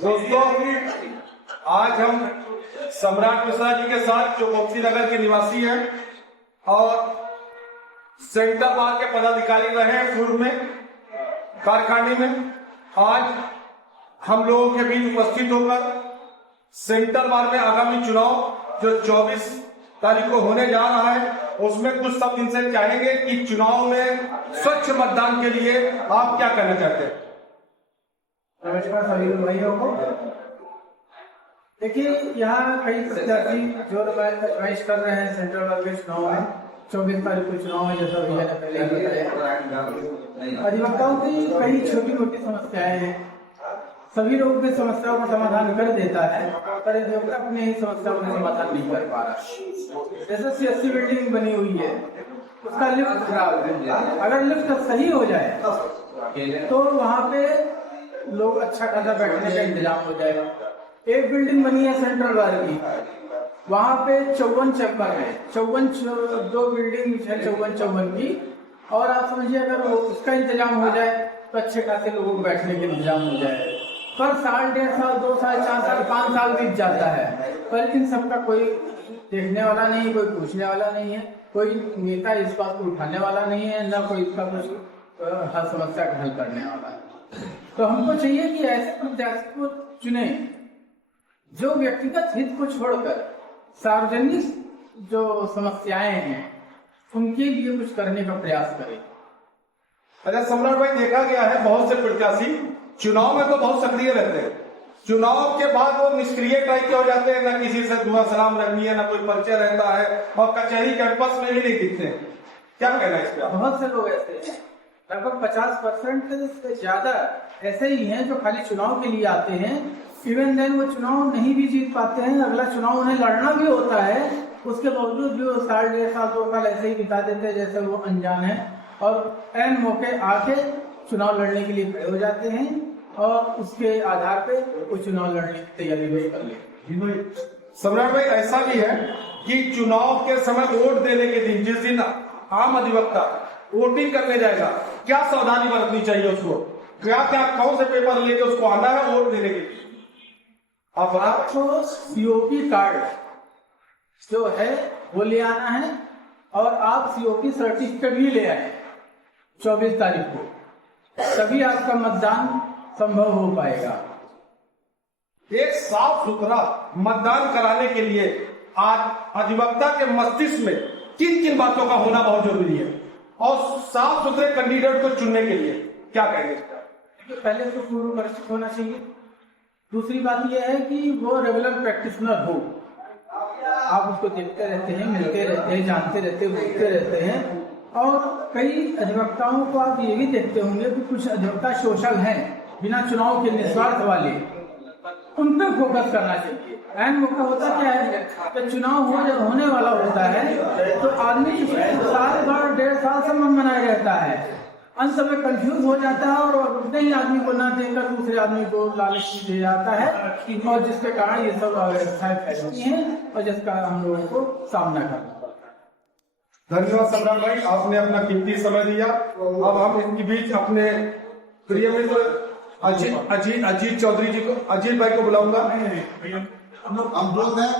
दोस्तों, आज हम सम्राट मिश्रा जी के साथ जो गोमती नगर के निवासी हैं और सेंटर बार के पदाधिकारी रहे हैं पूर्व में कारखाने में, आज हम लोगों के बीच उपस्थित होकर सेंटर बार में आगामी चुनाव जो 24 तारीख को होने जा रहा है उसमें कुछ शब्द इनसे चाहेंगे कि चुनाव में स्वच्छ मतदान के लिए आप क्या कहना चाहते हैं। नमस्कार सभी भाइयों को। देखिए, यहाँ कई प्रत्याशी जो नुमाइश कर रहे हैं सेंट्रल बार के चुनाव में 24 तारीख को चुनाव है, जैसा भैया ने पहले बताया। अधिवक्ताओं की कई छोटी मोटी समस्याएं हैं, सभी लोगों की समस्याओं का समाधान कर देता है, पर अधिवक्ता अपनी समस्याओं का समाधान नहीं कर पा रहा। जैसे CSC बिल्डिंग बनी हुई है, उसका लिफ्ट खराब है। अगर लिफ्ट सही हो जाए तो वहाँ पे लोग अच्छा खासा बैठने का इंतजाम हो जाएगा। एक बिल्डिंग बनी है सेंट्रल बार की, वहाँ पे 54 चैम्बर है, 2 बिल्डिंग है 54 की, और आप समझिए अगर वो उसका इंतजाम हो जाए तो अच्छे खासे लोगों को बैठने का इंतजाम हो जाए। पर साल, 1.5 साल, 2 साल, 4 साल, 5 साल बीत जाता है, पर इन सबका कोई देखने वाला नहीं है, कोई पूछने वाला नहीं है, कोई नेता इस बात को उठाने वाला नहीं है, न कोई इसका कुछ हर समस्या का हल करने वाला है। तो हमको चाहिए कि ऐसे प्रत्याशी को चुने जो व्यक्तिगत हित को छोड़कर सार्वजनिक जो समस्याएं हैं उनके लिए कुछ करने का प्रयास करें। अच्छा सम्राट भाई, देखा गया है बहुत से प्रत्याशी चुनाव में तो बहुत सक्रिय रहते हैं, चुनाव के बाद वो निष्क्रिय टाइप के हो जाते हैं, न किसी से दुआ सलाम रहनी है, न कोई परिचय रहता है, और कचहरी कैंपस में भी नहीं दिखते। क्या कहना है इस पे? बहुत से लोग ऐसे हैं, लगभग 50% से ज्यादा ऐसे ही हैं जो खाली चुनाव के लिए आते हैं। इवन देन वो चुनाव नहीं भी जीत पाते हैं, अगला चुनाव उन्हें लड़ना भी होता है, उसके बावजूद भी वो साल, 1.5 साल, 2 साल ऐसे ही बिता देते हैं जैसे वो अनजान है, और एन मौके आके चुनाव लड़ने के लिए खड़े हो जाते हैं और उसके आधार पे वो चुनाव लड़ने की तैयारी भी कर लेते हैं। सम्राट भाई, ऐसा भी है कि चुनाव के समय वोट देने के दिन, जिस दिन आम अधिवक्ता वोटिंग करने जाएगा, क्या सावधानी बरतनी चाहिए उसको? क्या कौन से पेपर लेके उसको आना है वोट देने के लिए? आपको COP कार्ड जो है वो ले आना है, और आप COP सर्टिफिकेट भी ले आए 24 तारीख को, तभी आपका मतदान संभव हो पाएगा। एक साफ सुथरा मतदान कराने के लिए आज अधिवक्ता के मस्तिष्क में किन किन बातों का होना बहुत जरूरी है, और साफ सुथरे कैंडिडेट को चुनने के लिए क्या कहेंगे? पहले तो पूर्व परिचित होना चाहिए। दूसरी बात यह है कि वो रेगुलर प्रैक्टिशनर हो, आप उसको देखते रहते हैं, मिलते रहते हैं, जानते रहते हैं, बोलते रहते हैं। और कई अधिवक्ताओं को आप ये भी देखते होंगे कि कुछ अधिवक्ता सोशल हैं, बिना चुनाव के निस्वार्थ वाले, उन पर फोकस करना चाहिए। एन मौका होता क्या है कि चुनाव होने वाला होता है तो आदमी साल भर, 1.5 साल से मन बनाए रहता है, अंत में कंफ्यूज हो जाता है और अपने ही आदमी को ना देकर दूसरे आदमी को लालच दे जाता है, और जिसके कारण ये सब अव्यवस्थाएं फैलती हैं और जिसका हम लोगों को सामना करना पड़ता है। धन्यवाद सम्राट भाई, आपने अपना कीमती समय दिया। अब हम इनके बीच अपने प्रिय मित्र अजीत चौधरी जी को, अजीत भाई को बुलाऊंगा। हम लोग हैं।